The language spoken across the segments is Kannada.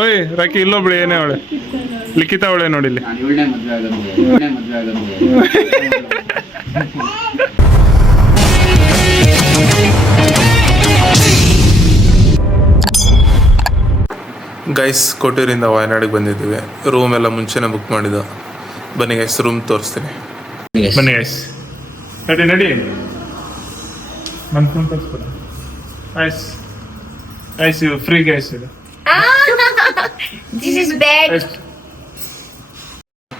ಓಯ್ ರಾಕಿ ಇಲ್ಲೊಬ್ಳು ಏನೇ ಅವಳೆ ಲಿಖಿತ ಅವಳೆ ನೋಡಿಲ್ಲಿ ಗೈಸ್ ಕೊಟ್ಟೂರಿಂದ ವಯನಾಡಿಗೆ ಬಂದಿದ್ದೀವಿ. ರೂಮ್ ಎಲ್ಲ ಮುಂಚೆನೇ ಬುಕ್ ಮಾಡಿದ್ದು. ಬನ್ನಿ ಗೈಸ್ ರೂಮ್ ತೋರಿಸ್ತೀನಿ. ಬನ್ನಿ ಗೈಸ್ ನಡಿ ನಡಿ ನನ್ನ ಫೋನ್ ತೋರಿಸ್ಕೊಡ. ಗೈಸ್ ಗೈಸ್ ಇದು ಫ್ರೀ ಗೈಸ್ ಇದು. This is bad.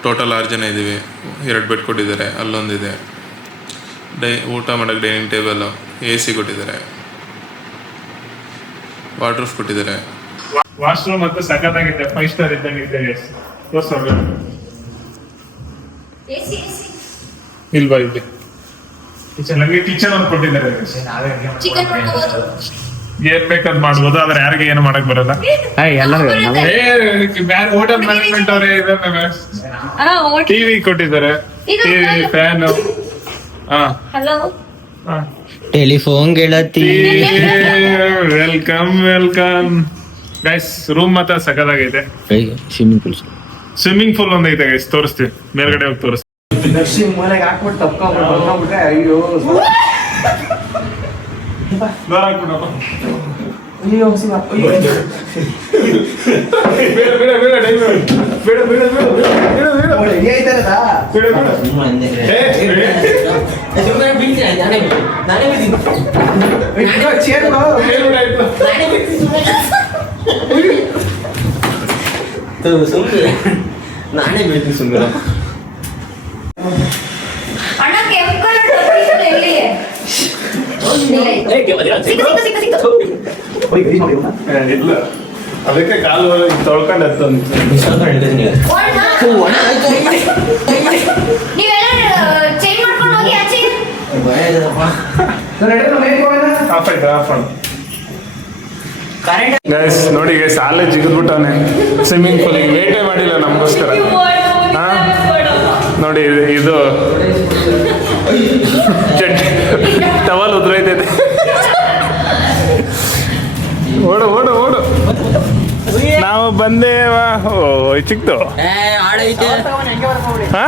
ಟೋಟಲ್ 6 ಜನ ಇದ್ದೀವಿ. 2 ಬೆಡ್ ಕೊಟ್ಟಿದ್ದಾರೆ, ಅಲ್ಲೊಂದಿದೆ. ಊಟ ಮಾಡೋಕ್ಕೆ ಡೈನಿಂಗ್ ಟೇಬಲ್, AC ಕೊಟ್ಟಿದ್ದಾರೆ, ವಾಟರ್ ಕೊಟ್ಟಿದ್ದಾರೆ. ವಾಶ್ರೂಮ್ ಮತ್ತು ಸಖತ್ತಾಗಿದೆ, 5 ಸ್ಟಾರ್ ಇದ್ದಂಗೆ ಇದೆ ಗೈಸ್. ತೋರ್ಸೋಣ ಇಲ್ವಾ ಇಲ್ಲಿ ಕಿಚನ್ ಒಂದು ಕೊಟ್ಟಿದ್ದಾರೆ. ಏನ್ ಬೇಕಾದ್ ಮಾಡ್ಬೋದು, ಆದ್ರೆ ಯಾರಿಗೆ ಏನು ಮಾಡಕ್ ಬರಲ್ಲ. ಹೋಟೆಲ್ ಮ್ಯಾನೇಜ್ಮೆಂಟ್ ಅವರೇ ಟಿವಿ ಕೊಟ್ಟಿದ್ದಾರೆ, ಟಿವಿ ಫ್ಯಾನ್, ಟೆಲಿಫೋನ್ ಗೆಳತಿ. Welcome welcome guys. ರೂಮ್ ಮಾತ್ರ ಸಖತ್ತಾಗೈತೆ. ಸ್ವಿಮ್ಮಿಂಗ್ ಪೂಲ್ ಒಂದೈತೆ ಗೈಸ್, ತೋರಿಸ್ತೀವಿ ಮೇಲ್ಗಡೆ ಹೋಗಿ ತೋರಿಸ್ತೀವಿ. ನಾನೇ ಬೀಳ್ತೀನಿ ಸುಂದರ. ಇಲ್ಲ ಅದಕ್ಕೆ ಕಾಲು ತೊಳ್ಕೊಂಡು ಗೈಸ್ ನೋಡಿ ಗೈಸ್ ಅಲ್ಲೇ ಜಿಗಿದ್ಬಿಟ್ಟವನೆ ಸ್ವಿಮ್ಮಿಂಗ್ ಪೂಲಿಗೆ. ವೇಟೇ ಮಾಡಿಲ್ಲ ನಮಗೋಸ್ಕರ. ನೋಡಿ ಇದು ಟವಲ್ ಉದ್ರೈತೈತೆ. ಓಡು ಓಡು ಓಡು. ನಾವು ಬಂದೇವಾ. ಓ ಚಿಕ್ತು. ಹಾ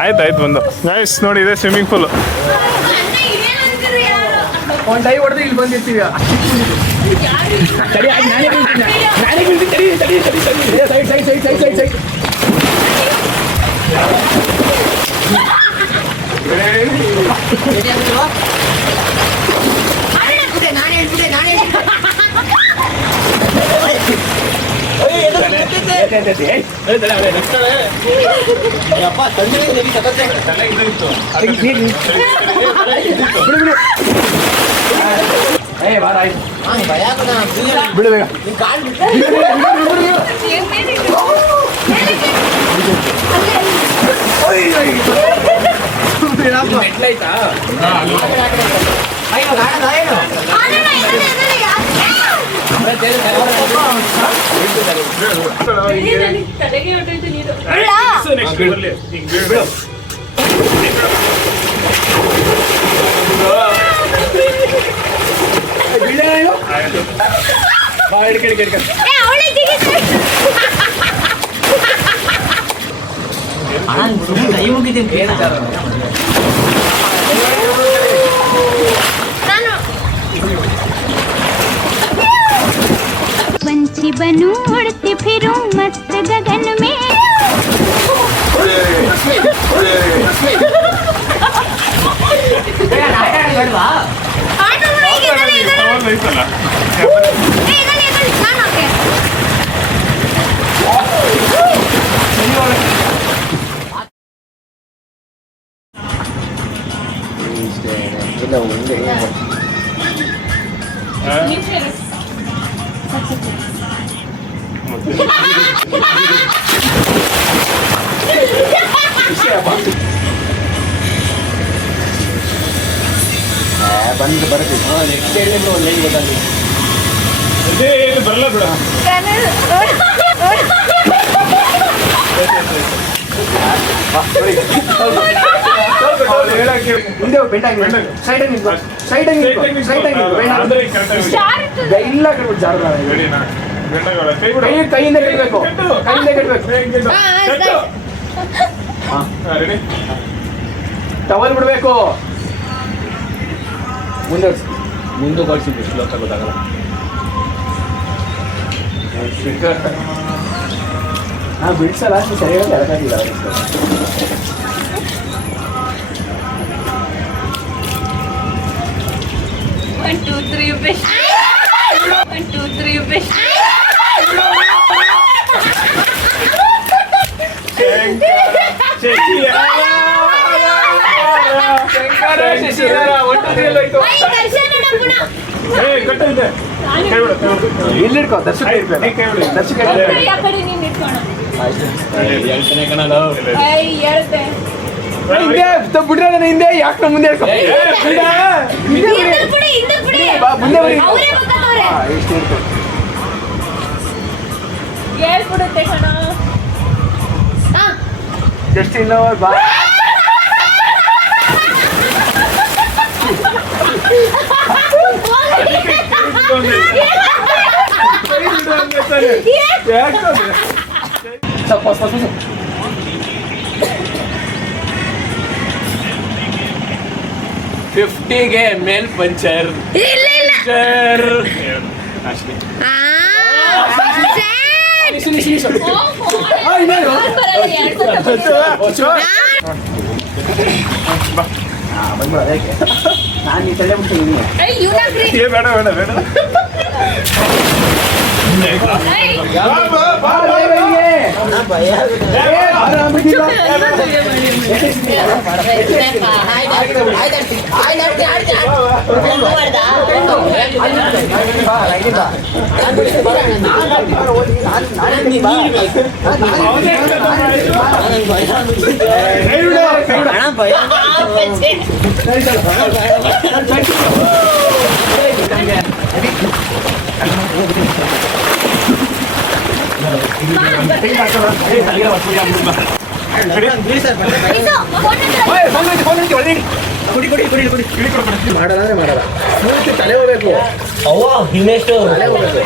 ಆಯ್ತಾಯ್ತು ಬಂದು. ಗೈಸ್ ನೋಡಿ ಇದೆ ಸ್ವಿಮ್ಮಿಂಗ್ ಪೂಲ್. ಒಂದು ಟೈ ಹೊಡೆದು ಇಲ್ಲಿ ಬಂದಿರ್ತೀವಿ. ಬಿಡಬೇಕ ಕೈ ಮುಗಿತೀನಿ. पंछी बनूं उड़ती फिरूं मस्त गगन में. ಬಂದು ಬರ್ತೀವಿ. ನೆಕ್ಸ್ಟ್ ಹೇಳಿದ್ರೆ ಒಂದು ಲೈನ್ ಗೊತ್ತಾಗಲಿ. ಬರಲ್ಲ ಬಿಡ. ಹಿಂದೆ ಬೆಂಡ್ ಆಗಿ ಸೈಡ್ ಆಗಿ ನಿಂತ್ಕೊ ಸೈಡ್ ಆಗಿ ನಿಂತ್ಕೊ ಸೈಡ್ ಆಗಿ ನಿಂತ್ಕೊ ಇಲ್ಲ ಕಟ್ಬಿಟ್ಟು ಜಾರ ಕೈಯಿಂದ ಕಟ್ಟಬೇಕು ಕೈಯಿಂದ ಕಟ್ಟಬೇಕು ಟವಲ್ ಬಿಡಬೇಕು ಮುಂದೆ ಕಳಿಸಿ ಬಿಸಿಲು ಗೊತ್ತಾಗಲ್ಲ ನಾ ಬಿಡಿಸಲ್ಲ ಅಷ್ಟು ಸರಿಯಾಗಿ ಎಳಕಾಗಿಲ್ಲ 1 2 3 fish 1 2 3 fish ಇಲ್ಲಿಡ್ಕೋ ದರ್ಶಕ ದರ್ಶಕ ಹಿಂದೆ ಬಿಡ್ರೆ ನನ್ನ ಹಿಂದೆ ಯಾಕೆ ಮುಂದೆ ಮುಂದೆ ಹೇಳ್ಬಿಡುತ್ತೆ ಕಣ ಜಸ್ಟ್ ಇನ್ನೋವರ್ ಬಾ ಫಿಫ್ಟಿಗೆ ಮೇಲ್ ಪಂಚರ್ ನಾನು ಈ ತಲೆ ಬಿಡ್ತೀನಿ ಬೇಡ ಬೇಡ ಬೇಡ ಮಾಡಲ್ಲ ಮಾಡಲ್ಲ ತಲೆ ಹೋಗ್ಬೇಕು ಇನ್ನೆಷ್ಟು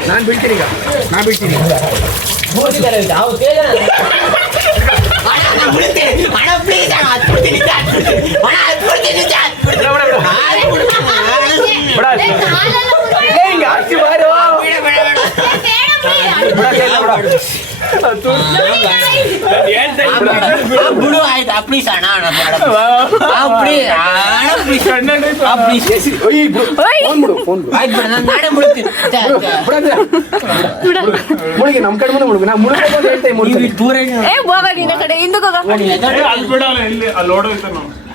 ನಾನು ಬೀಳ್ತೀನಿ ಈಗ ನಾನು ಬೀಳ್ತೀನಿ ಬಿಡು ಆಯ್ತು ಪ್ಲೀಸ್ ಅಣ್ಣ ನಾನೇ ಬಿಡ್ತೀನಿ ಮುಳುಗಿ ನಮ್ಮ ಕಡೆ ಮುಂದೆ ಮುಳುಗು ನಾ ಮುಳುಗ ಹೇಳ್ತೇವೆ ದೂರ ಕಡೆ ಹಿಂದಕ್ಕೆ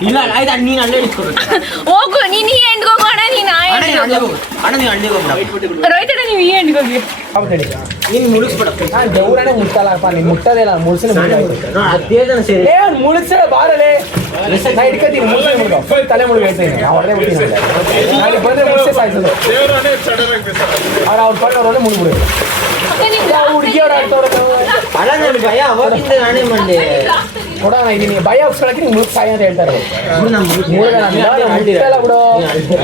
ಇಲ್ಲ ಆಯ್ತು ನೀನು ಅಲ್ಲೇ ಇಟ್ಕೊಬೇಕು ಹೋಗು ನೀನ್ ಈ ಎಂಡ್ಗೆ ಹೋಗೋಣ ನೀನ್ ಆ ಎಂಡ್ಗೆ ಹೋಗು ಅಣ್ಣ ನೀವು ಅಲ್ಲಿಗೆ ರೋಹಿತಣ್ಣ ನೀವು ಈ ಎಂಡ್ಗೆ ಹೋಗಿ ನೀನು ಮುಳುಗಿಸ್ಬೇಡ ನಾನು ಜೌರನೇ ಮುಟ್ಟಲ್ಲಪ್ಪ ನೀನು ಮುಟ್ಟೋದಿಲ್ಲ ಮುಳ್ಸಿನ ಅದೇ ಜನ ಸೇರಿ ಮುಳುಗ್ಸಲ್ಲ ಬಾರಲೆ ನಾ ಇಟ್ಕೊತೀನಿ ಮುಳ್ಸಿನ ಮುಳುಗ ಫುಲ್ ತಲೆ ಮುಳುಗ ಹೇಳ್ತೀನಿ ನಾವು ಹೊರಗೆ ಬಿಡ್ತೀನಿ ನಾನು ಬಂದ್ರೆ ಮುಳ್ಸೆ ಸಾಯ್ತದೆ ಅವ್ರು ಪಟ್ಟವ್ರಲ್ಲೇ ಮುಳುಗ್ಬಿಡು ಹುಡುಗಿಯವ್ರು ಆಡ್ತವ್ರ ಅಣ್ಣ ನನ್ನ ಭಯ ಅವಾಗಿಂದ ನಾನೇ ಮಂಡೆ ಕೊಡೋಣ ಇದೀನಿ ಭಯ ಉಪ್ಸ್ಕೊಳಕ್ಕೆ ನೀವು ಮುಳುಗ್ ಸಾಯಿ ಅಂತ ಹೇಳ್ತಾರೆ ಮುಟ್ಟಲ್ಲ ಬಿಡು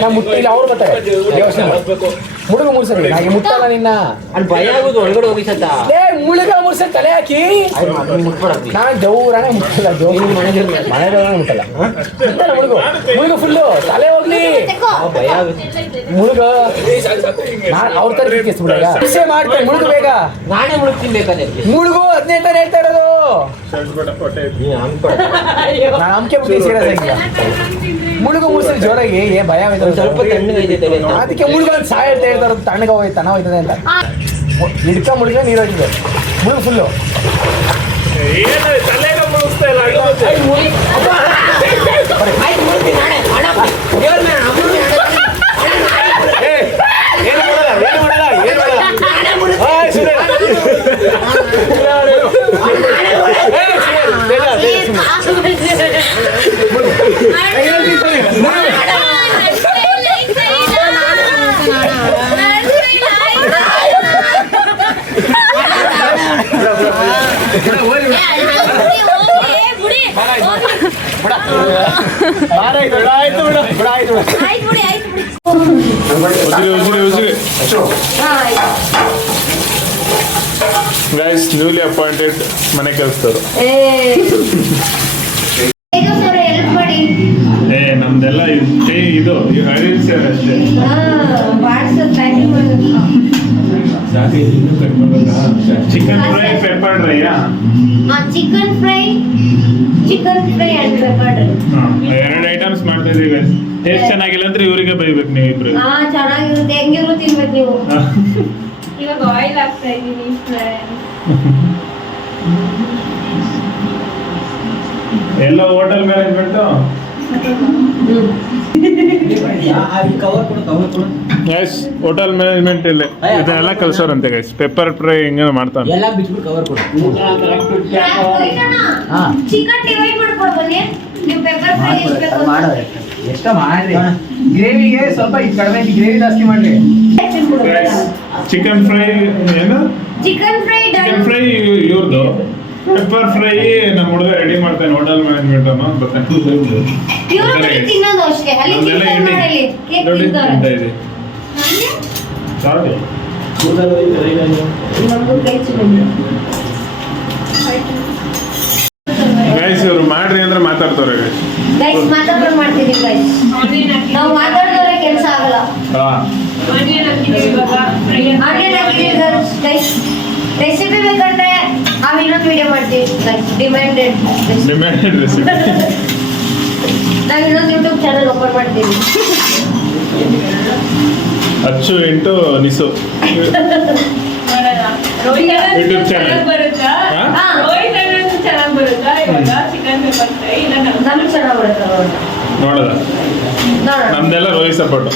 ನಾ ಮುಟ್ಟಿಲ್ಲ ಅವ್ರು ಬರ್ತಾರೆ ಯೋಚನೆ ಮುಳುಗು ಮುಳ್ಸರಿ ಹಾಗೆ ಮುಟ್ಟಲ್ಲ ನಿನ್ನ ಅಲ್ಲಿ ಭಯ ಆಗೋದು ಒಳಗಡೆ ಹೋಗಿ ಸತ್ತ ಮುಳುಗ ಮುಳ್ಸ ತಲೆ ಹಾಕಿ ನಾನು ಜೌರಾನೆ ಮುಟ್ಟಲ್ಲ ಮನೆಯವ್ರಾನೆ ಮುಟ್ಟಲ್ಲ ಮುಟ್ಟಲ್ಲ ಮುಳುಗು ಮುಳುಗು ಫುಲ್ಲು ತಲೆ ಹೋಗ್ಲಿ ಭಯ ಆಗುತ್ತೆ ಮುಳುಗ ಅವ್ರ ತರ ಬಿಡ ಮಾಡ್ತೇನೆ ಮುಳುಗು ಬೇಗ ನಾನೇ ಮುಳುಗ್ತೀನಿ ಬೇಕಾದ್ರೆ ಮುಳುಗು 18 ಹೇಳ್ತಾ ಇರೋದು ನಾನು ಅಂಕೆ ಬಿಟ್ಟು ಸೀರಿಯಸ್ ಆಗಿ ಮುಳುಗು ಮುಳ್ಸಲ್ ಜೋರಾಗಿ ಏನ್ ಭಯ ಸ್ವಲ್ಪ ತಣ್ಣಗೈತೆ ಅದಕ್ಕೆ ಮುಳುಗು ಅಂತ ಸಾಯ ಹೇಳ್ತಾ ಹೇಳ್ತಾ ಇರೋದು ತಣ್ಣಗ ಹೋಯ್ತು ತನ ಹೋಯ್ತದೆ ಅಂತ ಹಿಡ್ಕ ಮುಳುಗ ನೀರು ಹೋಯ್ತದೆ ಮುಳುಗು ಫುಲ್ಲು ಆಯ್ತು ಬಿಡಿ ಆಯ್ತು ಬಿಡಿ ಹಾ ಆಯ್ತು ಗೈಸ್ ನ್ಯೂಲಿ ಅಪಾಯಿಂಟೆಡ್ ಮನೆ ಕೆಲಸದವರು. ಹೆಲ್ಪ್ ಮಾಡಿ ನಮ್ದೆಲ್ಲ ಇದು ಅಷ್ಟೇ. ವಾಟ್ಸಪ್ ಪ್ಯಾಕಿಂಗ್ ಮಾಡಬೇಕು. ಚಿಕನ್ ಫ್ರೈ ಪೆಪ್ಪರ್ ಡ್ರೈಯಾ? Chicken fry and pepper dry. ಎರಡು ಐಟಮ್ಸ್ ಮಾಡ್ತಾ ಇದೀವಿ ಗೈಸ್. ಟೇಸ್ಟ್ ಚೆನ್ನಾಗಿಲ್ಲ ಅಂದ್ರೆ ಇವರಿಗೆ ಬೈಬೇಕು ನೀವು ಇಬ್ರು. ಚೆನ್ನಾಗಿರುತ್ತೆ, ಹೆಂಗಿದ್ರು ತಿನ್ಬೇಕು ನೀವು. ಇವಾಗ ಆಯಿಲ್ ಹಾಕ್ತಾ ಇದೀನಿ ಎಲ್ಲ hotel management guys, hotel management ಇಲ್ಲ ಇದೆಲ್ಲ ಕಲ್ಸೋರಂತೆ ಗೈಸ್. ಪೆಪ್ಪರ್ ಫ್ರೈ ಹಿಂಗೆ ಮಾಡ್ತಾನೆ. ಎಲ್ಲ ಬಿಚ್ಬಿಟ್ಟು ಕವರ್ ಕೊಡು. ಚಿಕನ್ ಡಿವೈಡ್ ಮಾಡ್ಕೊಂಡು ಬನ್ನಿ. ನೀವು ಪೆಪ್ಪರ್ ಫ್ರೈ ಎಷ್ಟು ಬೇಕು ಎಷ್ಟ ಮಾಡ್ರಿ. ಗ್ರೇವಿಗೆ ಸ್ವಲ್ಪ ಇದು ಕಡಿಮೆ, ಗ್ರೇವಿ ಜಾಸ್ತಿ ಮಾಡ್ರಿ. ಚಿಕನ್ ಫ್ರೈ ಏನು? ಚಿಕನ್ ಫ್ರೈ ಫ್ರೈ ಇವ್ರದ್ದು, ಪೆಪ್ಪರ್ ಫ್ರೈ ನಮ್ಮ ಹುಡುಗ ರೆಡಿ ಮಾಡ್ತಾನೆ. ಹೋಟೆಲ್ ಮ್ಯಾನೇಜ್ಮೆಂಟ್ ಅನ್ನೋ ಬರ್ತಾನೆ. ಇವರು ಬರೀ ತಿನ್ನೋದು ಅಷ್ಟೇ. ಅಲ್ಲಿ ಚಿಕನ್ ಮಾಡಲಿ ಕೇಕ್ ತಿಂತಾರೆ. ಸಾರಿ ನಮಗೂ ಕೈ ಚಿಕನ್ ಗೈಸ್, ಇವ್ರು ಮಾಡ್ರಿ ಅಂದ್ರೆ ಮಾತಾಡ್ತಾರೆ ಗೈಸ್. ಮಾತಾಡೋರು ಮಾಡ್ತೀವಿ ಗೈಸ್. ನಾವು ಮಾತಾಡಿದ್ರೆ ಕೆಲಸ ಆಗಲ್ಲ. ಆನಿಯನ್ ಹಾಕಿದೀವಿ ಗೈಸ್. ರೆಸಿಪಿ ಬೇಕಂದ್ರೆ ನಾವು ಇನ್ನೊಂದು ವಿಡಿಯೋ ಮಾಡ್ತೀವಿ ಗೈಸ್. Demanded recipe. ನಾವು ಇನ್ನೊಂದು ಯೂಟ್ಯೂಬ್ ಚಾನಲ್ ಓಪನ್ ಮಾಡ್ತೀವಿ. ಅಚ್ಚು ಇಂಟು ನಿಸು ಯೂಟ್ಯೂಬ್ ಚಾನಲ್. ನಮ್ಗೆ ಚೆನ್ನಾಗಿ ಬರುತ್ತೆ ನೋಡೋದ? ನಮ್ದೆಲ್ಲ ರೋಹಿತ್ ಸಪೋರ್ಟ್.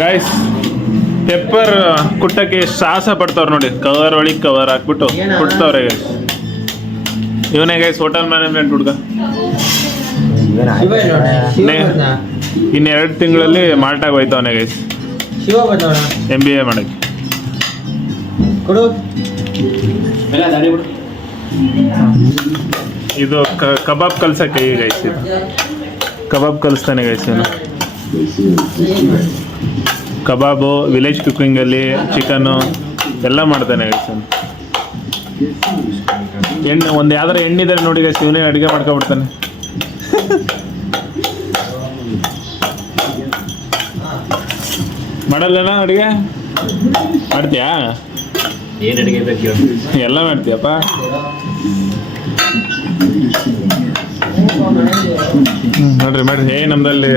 ಗೈಸ್, ಪೆಪ್ಪರ್ ಕುಟ್ಟಕ್ಕೆ ಸಾಹಸ ಪಡ್ತಾವ್ರೆ ನೋಡಿ. ಕವರ್ ಒಳಗೆ ಕವರ್ ಹಾಕ್ಬಿಟ್ಟು ಕುಟ್ತಾವ್ರೆ ಗೈಸ್. ಇವನೇ ಗೈಸ್ ಹೋಟೆಲ್ ಮ್ಯಾನೇಜ್ಮೆಂಟ್ ಹುಡುಗ. ಇನ್ನು 2 ತಿಂಗಳಲ್ಲಿ ಮಾಲ್ಟಾಗಿ ಹೋಯ್ತವನೆ ಗೈಸ್. ಶಿವ ಬರ್ತಾವಣ MBA ಮಾಡಕ್ಕೆ. ಕೊಡು ಎಲ್ಲ ದಾಡಿ ಬಿಡು. ಇದು ಕಬಾಬ್ ಕಲ್ಸಕ್ಕೆ ಗೈಸ್. ಇದು ಕಬಾಬ್ ಕಲಿಸ್ತಾನೆ ಗೈಸ್. ಇವನು ಕಬಾಬು, ವಿಲೇಜ್ ಕುಕ್ಕಿಂಗಲ್ಲಿ ಚಿಕನ್ನು ಎಲ್ಲ ಮಾಡ್ತಾನೆ ಗೈಸ್. ಎಣ್ಣೆ ಒಂದು ಯಾವ್ದಾರ ಎಣ್ಣಿದ್ರೆ ನೋಡಿ ಗೈಸ್, ಇವನೇ ಅಡುಗೆ ಮಾಡ್ಕೊಬಿಡ್ತಾನೆ. ಮಾಡಲ್ಲೇನ ಅಡುಗೆ? ಮಾಡ್ತೀಯಾ? ಏನು ಅಡುಗೆ ಬೇಕು ಎಲ್ಲ ಮಾಡ್ತೀಯಪ್ಪ. ನೋಡ್ರಿ ಮಾಡ್ರಿ. ನಮ್ದಲ್ಲಿ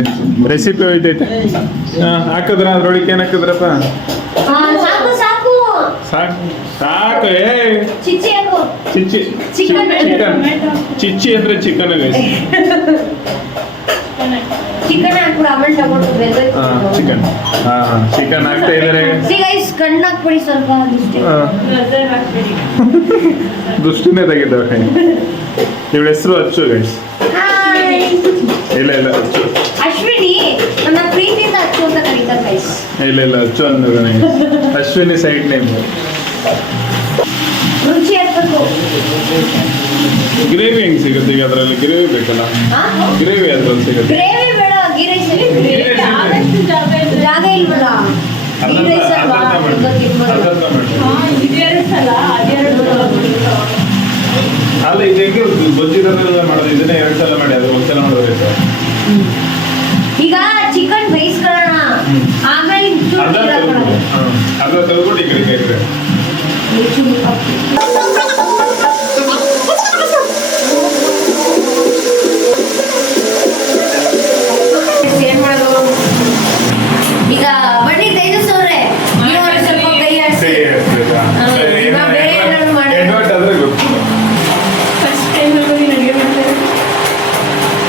ರೆಸಿಪಿ ಹೋಯ್ತೈತೆ. ಹಾಕಿದ್ರ ಅದ್ರೊಳಗೆ ಏನು ಹಾಕಿದ್ರಪ್ಪ? ಸಾಕು ಸಾಕು ಸಾಕು ಸಾಕು. ಚಿಚ್ಚಿ ಹಾಕು. ಚಿಚ್ಚಿ ಚಿಕನ್ ಚಿಚ್ಚಿ ಅಂದ್ರೆ ಚಿಕನ್ ಗೈಸ್. ಚಿಕನ್ ಹಾಕ್ಬಿಡು, ಆಮೇಲೆ ಟೊಮೊಟೊ ಬೆಂದೋಯ್ತು. ಚಿಕನ್ ಚಿಕನ್ ಹಾಕ್ತಾ ಇದಾರೆ ಗೈಸ್. ಕಣ್ಣು ಹಾಕ್ಬಿಡಿ ಸ್ವಲ್ಪ. ದುಷ್ಟಿನೇ ತೆಗಿದ್ದಾವೆ. ಇವಳ ಹೆಸರು ಅಚ್ಚು ಗೈಸ್. ಇಲ್ಲ ಅಚ್ಚು. ಅಶ್ವಿನಿ ನನ್ನ ಪ್ರೀತಿಯಿಂದ ಅಚ್ಚು ಅಂತ ಕರೀತಾರೆ ಗೈಸ್. ಇಲ್ಲ ಅಚ್ಚು ಅನ್ನೋದನೆ. Ashwini side name. ರುಚಿ ಹಾಕ್ಬೇಕು. ಗ್ರೇವಿ ಹೆಂಗ್ ಸಿಗುತ್ತೆ ಈಗ? ಅದ್ರಲ್ಲಿ ಗ್ರೇವಿ ಬೇಕಲ್ಲ? ಗ್ರೇವಿ ಅದ್ರಲ್ಲಿ ಸಿಗುತ್ತೆ. ಗ್ರೇವಿ ಬೇಡ, ಗೀ ರೈಸ್ ಜಾಗ ಇಲ್ವಲ್ಲ. ಗೀ ರೈಸ್ ಅಲ್ವಾ? ಅಲ್ಲ ಇದು ಹೆಂಗೆ ಗೊಜ್ಜಿರೋದ್ರೆಲ್ಲ ಮಾಡೋದು? ಇದನ್ನೇ 2 ಸಲ ಮಾಡಿ, ಅದು 1 ಸಲ ಮಾಡೋದು. ಈಗ ಚಿಕನ್ ಬೇಯಿಸ್ಕೊಳ್ಳೋಣ, ಆಮೇಲೆ ಅದ್ರ ತೆಗೆದ್ಬಿಟ್ಟು ಈ ಕಡೆ ಇದ್ರೆ ಏನ್ ಮಾಡೋದು ಈಗ? ಬನ್ನಿ ತೇಜಸ್ ಅವ್ರೆ, ಸ್ವಲ್ಪ ಕೈ ಆಡಿಸಿ. ಬೇರೆ ಏನಾದ್ರು ಮಾಡಿ.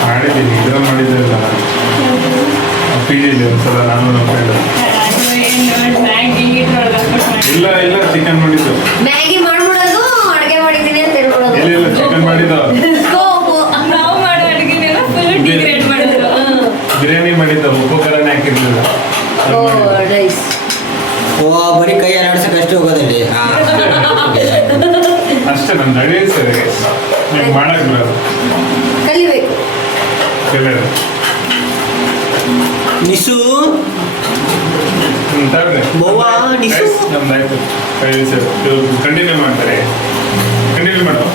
ಮಾಡಿದ್ದೀನಿ, ಇದ್ರಲ್ಲಿ ಮಾಡಿದ್ರಲ್ಲ PG ಒಂದ್ಸಲ ನಾನು ನಮ್ಮ ಫ್ರೆಂಡ್. ಇಲ್ಲ ಚಿಕನ್ ಮಾಡಿದ್ದು. ಮ್ಯಾಗಿ ಮಾಡ್ಬಿಡೋದು, ಅಡುಗೆ ಮಾಡಿದ್ದೀನಿ ಅಂತ ಹೇಳ್ಬಿಡೋದು. ಇಲ್ಲ ಚಿಕನ್ ಮಾಡಿದ್ದು. ನಾವು ಮಾಡೋ ಅಡುಗೆನೆಲ್ಲ ಫುಲ್ ಡಿಗ್ರೇಡ್ ಮಾಡಿದ್ರು. ಬಿರಿಯಾನಿ ಮಾಡಿದ್ದು, ಉಪ್ಪು ಖಾರನೇ ಹಾಕಿರ್ಲಿಲ್ಲ. ಬರೀ ಕೈ ಅಲ್ಲಾಡ್ಸಕ್ಕೆ ಅಷ್ಟೇ ಹೋಗೋದಲ್ಲಿ. ಅಷ್ಟೇ ಅಷ್ಟೇ ನಮ್ದು ಹಳ್ಳಿ ಸರಿ ನೀವು ಮಾಡಕ್ ಬರೋದು ಕಲಿಬೇಕು. ನಿಸು ನಿಸು ನಮ್ದಾಯ್ತು ಕಂಟಿನ್ಯೂ ಮಾಡ್ತಾರೆ ಕಂಟಿನ್ಯೂ ಮಾಡೋ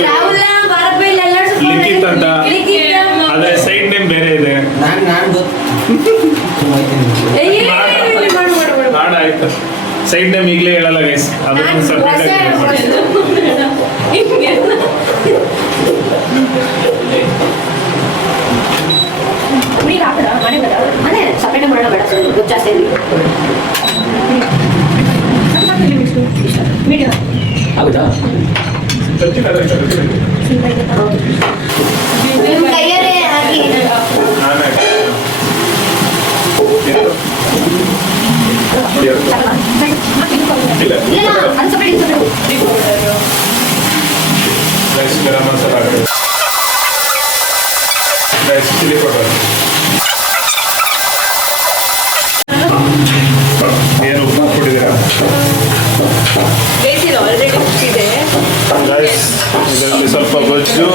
ರಾಹುಲ ಭಾರತ್ ಬೈಲ್ ಎಲ್ಲ ಲಿಖಿತ್ ಅಂತ ಅದೇ ಸೈಡ್ ನೇಮ್ ಬೇರೆ ಇದೆ ನಾಡ ಆಯ್ತು ಸೈಡ್ ನೇಮ್ ಈಗಲೇ ಹೇಳಲ್ಲ ಗೈಸ್ ಅದನ್ನು ಸಪ್ರೇಟ್ ಅದೇ ಸಪರೇಟ್ ಮಾಡೋಣ ಬೇಡ ಜಾಸ್ತಿ ಹೌದಾ ನಿಮ್ಮ ಕೈಯಲ್ಲೇ ಹಾಕಿ ಇಲ್ಲ ಅದು separate garam masala chilli powder ಏನು ಉಪ್ಪು ಹಾಕ್ಬಿಟ್ಟಿದ್ದೀರಾ ಇದರಲ್ಲಿ ಸ್ವಲ್ಪ ಗೊಜ್ಜು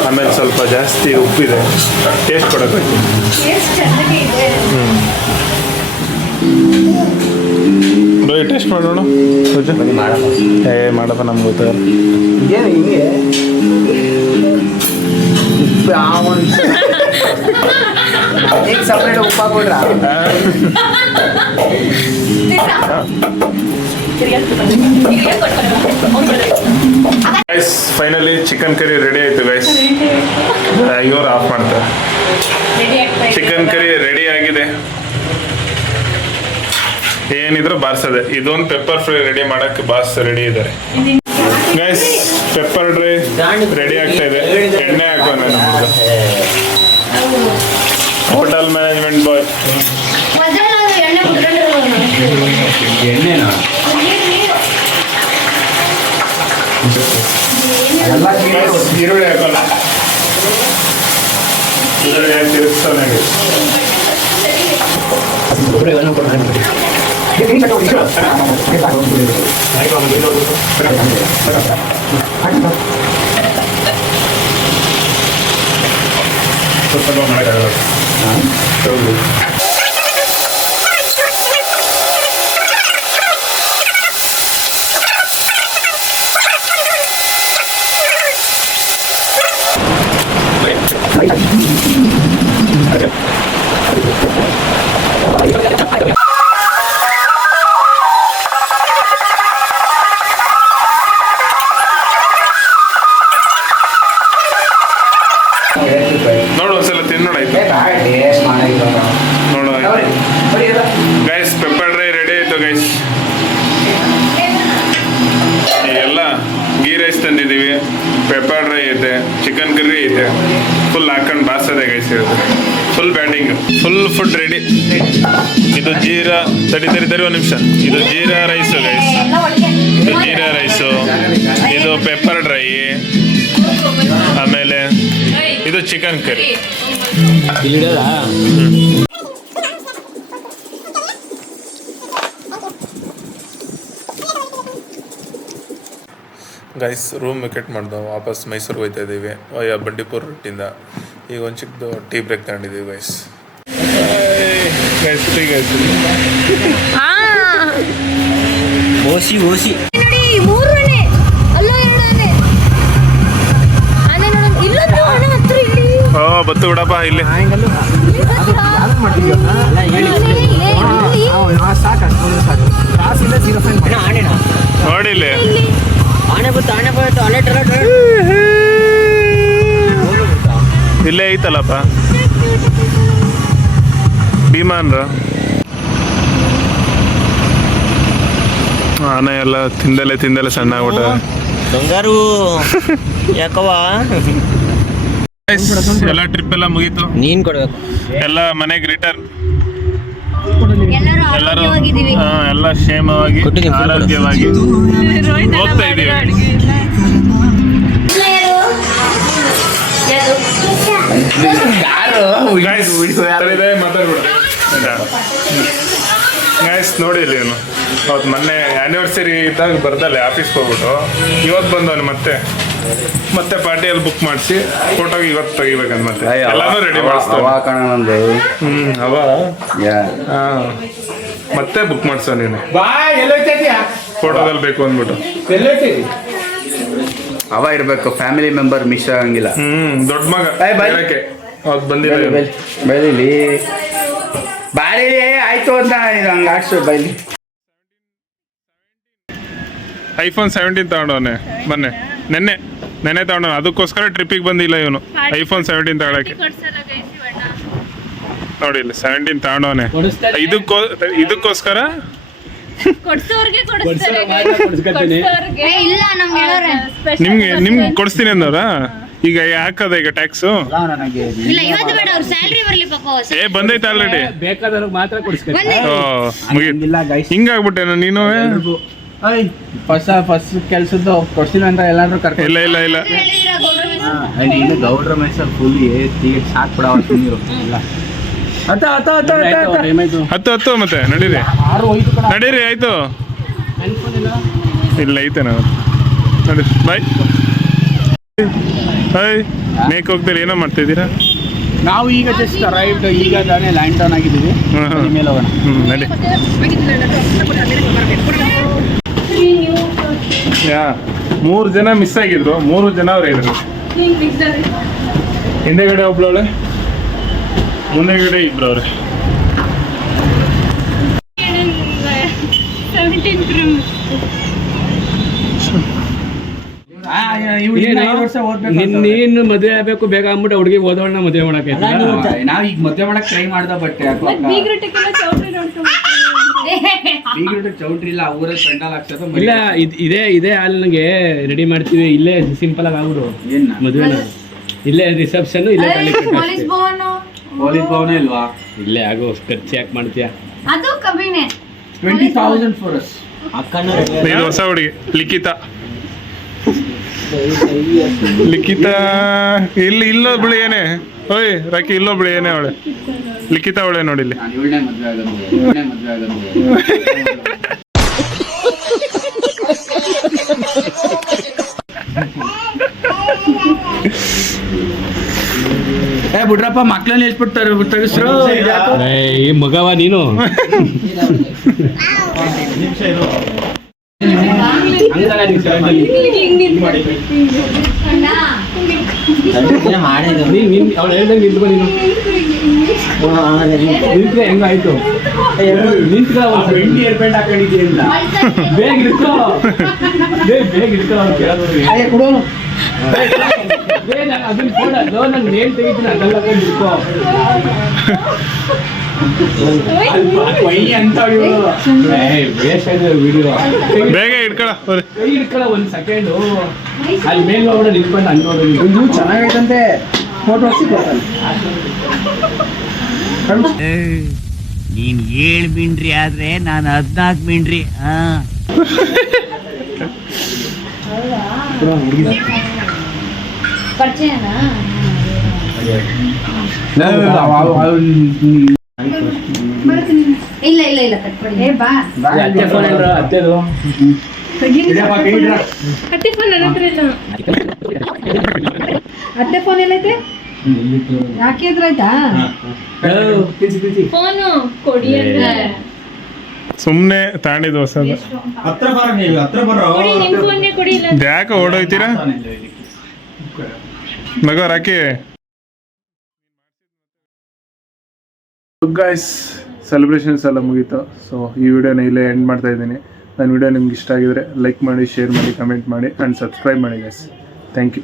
ಆಮೇಲೆ ಸ್ವಲ್ಪ ಜಾಸ್ತಿ ಉಪ್ಪಿದೆ ಟೇಸ್ಟ್ ಕೊಡೋಕೆ ಬರೀ ಟೇಸ್ಟ್ ಮಾಡೋಣ ಗೊಜ್ಜು ಮಾಡಪ್ಪ ನಮ್ಗೆ ಗೊತ್ತಾಗ ಏನು ಹಿಂಗೆ ಈಗ ಸಪ್ರೇಟ್ ಉಪ್ಪು ಹಾಕೊಡ್ರ guys finally chicken curry ready ಆಯ್ತು ಗೈಸ್ ಇವರು ಆಫ್ ಮಾಡ್ತಾರೆ ಚಿಕನ್ ಕರಿ ರೆಡಿ ಆಗಿದೆ ಏನಿದ್ರು ಬಾರ್ಸದೆ ಇದೊಂದು ಪೆಪ್ಪರ್ ಫ್ರೈ ರೆಡಿ ಮಾಡಕ್ಕೆ ಬಾಸ್ ರೆಡಿ ಇದ್ದಾರೆ ಗೈಸ್ ಪೆಪ್ಪರ್ ಡ್ರೈ ರೆಡಿ ಆಗ್ತಾ ಇದೆ ಎಣ್ಣೆ ಹಾಕೋಣ ಹೋಟೆಲ್ ಮ್ಯಾನೇಜ್ಮೆಂಟ್ ಬಾಯ್ ಮೊದಲು ಎಣ್ಣೆ ಕುತ್ಕೊಂಡಿರೋದು ಎಣ್ಣೆನಾ ಈರುಳ್ಳಿ ಹಾಕೋಣ ಈರುಳ್ಳಿ ತಿರುಗಿಸ್ತಾನೆ ಸ್ವಲ್ಪ ಮಾಡೋಕ್ಕಾಗಲ್ಲ ನೋಡು ಒಂದ್ಸಲ ತಿನ್ನೋಡಾಯ್ತು ನೋಡು ಗೈಸ್ ಪೆಪ್ಪರ್ ಡ್ರೈ ರೆಡಿ ಆಯ್ತು ಗೈಸ್ ಎಲ್ಲ ಗೀ ರೈಸ್ ತಂದಿದ್ದೀವಿ ಪೆಪ್ಪರ್ ಡ್ರೈ ಐತೆ ಚಿಕನ್ ಕರ್ರಿ ಐತೆ ಫುಲ್ ಹಾಕೊಂಡು ಬಾಸದೆ ಗೈಸ್ ಇದು full batting full food ready ಇದು ಜೀರಾ ತಡಿ ಒಂದು ನಿಮಿಷ ಇದು ಜೀರಾ ರೈಸು ಗೈಸ್ ಇದು ಜೀರಾ ರೈಸು ಇದು ಪೆಪ್ಪರ್ ಡ್ರೈ ಆಮೇಲೆ ಇದು chicken curry guys room vacate ಮಾಡ್ದವು ವಾಪಸ್ ಮೈಸೂರಿಗೆ ಹೋಗ್ತಾ ಇದ್ದೀವಿ ಬಂಡೀಪುರ ರೂಟಿಂದ ಈಗ ಒಂದು ಚಿಕ್ಕದು ಟೀ ಬ್ರೇಕ್ ತಗೊಂಡಿದ್ದೀವಿ ಗೈಸ್ ಗೈಸ್ ಫ್ರೀ ಗೈಸ್ ಓಸಿ ಓಸಿ ನೋಡಿ 3 ಆನೆ ಅಲ್ಲ 2 ಆನೆ ಆನೆ ನೋಡೋಣ ಇಲ್ಲೊಂದು ಆನೆ ಹತ್ರ ಇಲ್ಲಿ ಓ ಬತ್ತು ಬಿಡಪ್ಪ ಇಲ್ಲಿ ನೋಡಿ ಇಲ್ಲಿ ಆನೆ ಬತ್ತು ಅಲರ್ಟ್ ಇಲ್ಲೇ ಐತಲ್ಲಪ್ಪ ಭೀಮಾನ್ರ ಆನೆ ಎಲ್ಲ ತಿಂದಲೆ ಸಣ್ಣ ಆಗ್ಬಿಟ್ಟ ಬಂಗಾರು ಯಾಕವ್ವ ಎಲ್ಲ ಟ್ರಿಪ್ ಎಲ್ಲ ಮುಗೀತು ನೀನ್ ಕೊಡ್ಬೇಕು ಎಲ್ಲ ಮನೆಗೆ ರಿಟರ್ನ್ ಎಲ್ಲರೂ ಎಲ್ಲರೂ ಆರೋಗ್ಯವಾಗಿದ್ದೀವಿ ಎಲ್ಲ ಕ್ಷೇಮವಾಗಿ ಕೊಟ್ಟಿದ್ದೀನಿ, ಫುಲ್ ಆರೋಗ್ಯವಾಗಿ ಹೋಗ್ತಾ ಇದೀವಿ ಯಾರು ಮಾತಾಡ್ಬಿಡ ಗೈಸ್ ನೋಡಿ ಇಲ್ಲಿ ಇವನು ಅವತ್ತು ಮೊನ್ನೆ ಆ್ಯನಿವರ್ಸರಿ ಇದ್ದಾಗ ಬರ್ದಲ್ಲೇ ಆಫೀಸ್ಗೆ ಹೋಗ್ಬಿಟ್ಟು ಇವತ್ತು ಬಂದವನು ಮತ್ತೆ ಪಾರ್ಟಿಯಲ್ಲಿ ಬುಕ್ ಮಾಡಿಸಿ ಫೋಟೋಗೆ ಇವತ್ತು ತೆಗಿಬೇಕಂತ ಮತ್ತೆ ಎಲ್ಲಾನು ರೆಡಿ ಮಾಡಿಸ್ತಾವ ಅವ ಹಾಂ ಮತ್ತೆ ಬುಕ್ ಮಾಡ್ಸೋ ನೀನು ಫೋಟೋದಲ್ಲಿ ಬೇಕು ಅಂದ್ಬಿಟ್ಟು ಅವ ಇರ್ಬೇಕು ಫ್ಯಾಮಿಲಿ ಮೆಂಬರ್ ಮಿಸ್ ಆಗಂಗಿಲ್ಲ. ದೊಡ್ಡ ಮಗ ಹೇಳಕ್ಕೆ ಅವತ್ತು ಬಂದಿಲ್ಲ ಬೈಲಿ ಬಾರಿ ಆಯ್ತು ಅಂತ ಹಂಗೆ ಆಡ್ಸು ಬೈಲಿ. ಐಫೋನ್ 17 ತಗೊಂಡವನೆ ನೆನ್ನೆ ತಗೊಂಡವನು. ಅದಕ್ಕೋಸ್ಕರ ಟ್ರಿಪ್ಪಿಗೆ ಬಂದಿಲ್ಲ ಇವನು ಐಫೋನ್ 17 ತಗೊಳಕ್ಕೆ. ನೋಡಿ ಇಲ್ಲಿ 17 ತಗೊಂಡವನೆ ಇದಕ್ಕೋಸ್ಕರ. ಇಲ್ಲ ನಮ್ಗೆ ಹೇಳೋರೆ ನಿಮ್ಗೆ ಕೊಡಿಸ್ತೀನಿ ಅಂದವ್ರ. ಈಗ ಯಾಕದ ಈಗ ಟ್ಯಾಕ್ಸು ಇಲ್ಲ ಇವತ್ತು ಬೇಡ ಅವ್ರ ಸ್ಯಾಲ್ರಿ ಬರ್ಲಿ ಪಾಪ ಬಂದೈತೆ ಆಲ್ರೆಡಿ. ಬೇಕಾದವ್ರಿಗೆ ಮಾತ್ರ ಕೊಡಿಸ್ಬೇಕು. ಹಿಂಗಾಗ್ಬಿಟ್ಟೆನ ನೀನು. ಫಸ್ಟ್ ಕೆಲ್ಸದ್ದು ಕೊಡ್ತೀನಿ ಅಂತ ಎಲ್ಲಾದ್ರೂ ಕರ್ಕೊಂಡು ಇಲ್ಲ ನೀನು ಗೌಡ್ರ ಮೈಸೂರು ಫುಲ್ ಸಾಕ್ ಬಿಡ ನೀರು ಇಲ್ಲ. ಹತ್ತು ಮತ್ತೆ ನಡೀರಿ ಆಯ್ತು. ಇಲ್ಲ ಐತೆ ನಾವು ನೋಡಿ ಬಾಯ್. ಮೇಕ್ ಹೋಗ್ತೀರಿ ಏನೋ ಮಾಡ್ತಾ ಇದ್ದೀರಾ? ನಾವು ಈಗ ಜಸ್ಟ್ ಅರೈವ್ಡ್, ಈಗ ತಾನೇ ಲ್ಯಾಂಡ್ ಡೌನ್ ಆಗಿದ್ದೀವಿ. ಮೇಲೆ ಹೋಗೋಣ ನಡಿ. 3 ಜನ ಮಿಸ್ ಆಗಿದ್ರು, 3 ಜನ ಅವ್ರು ಇದ್ರು. ಹಿಂದೆಗಡೆ ಒಬ್ಳವಳೆ, ಮುಂದೆಗಡೆ ಇಬ್ರು ಅವ್ರೆ. ನೀನು ಮದುವೆ ಆಗ್ಬೇಕು ಬೇಗ ಅಂದ್ಬಿಟ್ಟು ಹುಡುಗಿ ಓದೋಣ ಮದುವೆ ಮಾಡಕ್ಕೆ. ನಾವ್ ಈಗ ಮದುವೆ ಮಾಡಕ್ ಟ್ರೈ ಮಾಡ್ದ ಬಟ್ ಚೌಟ್ರಿ ಇಲ್ಲ ಊರಲ್ಲಿ ಪೆಂಡಲ್ ಹಾಕ್ಸೋದು. ಇಲ್ಲ ಇದೇ ಹಾಲ್ ನಂಗೆ ರೆಡಿ ಮಾಡ್ತೀವಿ. ಇಲ್ಲೇ ಸಿಂಪಲ್ ಆಗಿ ಆಗ್ಬಿಡು ಮದುವೆ. ಇಲ್ಲೇ ರಿಸೆಪ್ಷನ್, ಇಲ್ಲೇ ಪೊಲೀಸ್ ಭವನ ಪೊಲೀಸ್ ಭವನ ಇಲ್ವಾ? ಇಲ್ಲೇ ಆಗೋ ಖರ್ಚು ಯಾಕೆ ಮಾಡ್ತೀಯಾ? ಅದು ಕಮ್ಮಿನೇ. 20,000 for us. ಇದು ಹೊಸ ಹುಡುಗಿ ಲಿಖಿತ ಇಲ್ಲೊಬ್ಳು ಏನೇ. ಓಯ್ ರಾಕಿ, ಇಲ್ಲೊಬ್ಳು ಏನೇ ಅವಳೆ ಲಿಖಿತ ಅವಳೆ ನೋಡಿ ಇಲ್ಲಿ. ನಾನು 7ನೇ ಮದುವೆ ಆಗೋದು. ಬಿಡ್ರಪ್ಪ, ಮಕ್ಳನ್ನ ಹೇಳ್ಬಿಡ್ತಾರೆ ತೆಗಿಸ್ರು. ಈ ಮಗವ ನೀನು ಅವಳು ಹೇಳ್ದಂಗೆ ನಿಂತ್ಕೊ. ನೀನು ನಿಂತ್ರೆ ಹೆಂಗಾಯ್ತು? ನಿಂತ್ಕ ಬೆಂಡಿ ಏರ್ಪೆಂಟ್ ಹಾಕೊಂಡಿದ್ದೀಯಲ್ಲ, ಬೇಗ ಇಡ್ಕೋ. ಬೇಗ ಇಡ್ಕೋ. ಕೊಡೋನು ಅದನ್ನ ಕೊಡೋ. ನಾನು ನೇಮ್ ತೆಗಿತೀನಿ, ಅದೆಲ್ಲ ಇಡ್ಕೋ. ಬೇಗ ಇಟ್ಕೊಳ ಒಂದ್ ಸೆಕೆಂಡು ಅಲ್ಲಿ ಮೇಲ್ ಹೋಗ್ಬಿಡ ನಿಂತ್ಕೊಂಡು ಅನ್ಕೊಂಡು. ಇದು ಚೆನ್ನಾಗೈತಂತೆ, ಫೋಟೋ ಹೊಡ್ಸಿ ಕೊಡ್ತಾನೆ. ನೀನ್ 7 ಮಿಂಡ್ರಿ ಆದ್ರೆ ನಾನು 14 ಮಿಂಡ್ರಿ. ಪರಿಚಯನಾ? ಇಲ್ಲ ಕಟ್ಕೊಡಿ. ಬಾ ಅತ್ತೆ ಫೋನ್ ಏನ್ರ ಅತ್ತೆದು? ಅತ್ತೆ ಫೋನ್ ನನ್ನ ಹತ್ರ ಇಲ್ಲ. ಅತ್ತೆ ಫೋನ್ ಎಲ್ಲೈತೆ? ಯಾಕೆ ಎದುರಾಯ್ತಾ? ಫೋನು ಕೊಡಿ ಅಂದ್ರೆ ಸುಮ್ಮನೆ ತಾಂಡಿದ್ದು ಹೊಸದು. ಕೊಡಿ, ನಿಮ್ ಫೋನ್ನೇ ಕೊಡಿ. ಇಲ್ಲ ಯಾಕೆ ಓಡೋಯ್ತೀರಾ ಮಗ ರಾಕಿ? ಗೈಸ್, ಸೆಲೆಬ್ರೇಷನ್ಸ್ ಎಲ್ಲ ಮುಗೀತು. ಸೊ ಈ ವಿಡಿಯೋನ ಇಲ್ಲೇ ಎಂಡ್ ಮಾಡ್ತಾ ಇದ್ದೀನಿ. ನನ್ನ ವಿಡಿಯೋ ನಿಮ್ಗೆ ಇಷ್ಟ ಆಗಿದ್ರೆ ಲೈಕ್ ಮಾಡಿ, ಶೇರ್ ಮಾಡಿ, ಕಮೆಂಟ್ ಮಾಡಿ ಆ್ಯಂಡ್ ಸಬ್ಸ್ಕ್ರೈಬ್ ಮಾಡಿ ಗೈಸ್. Thank you.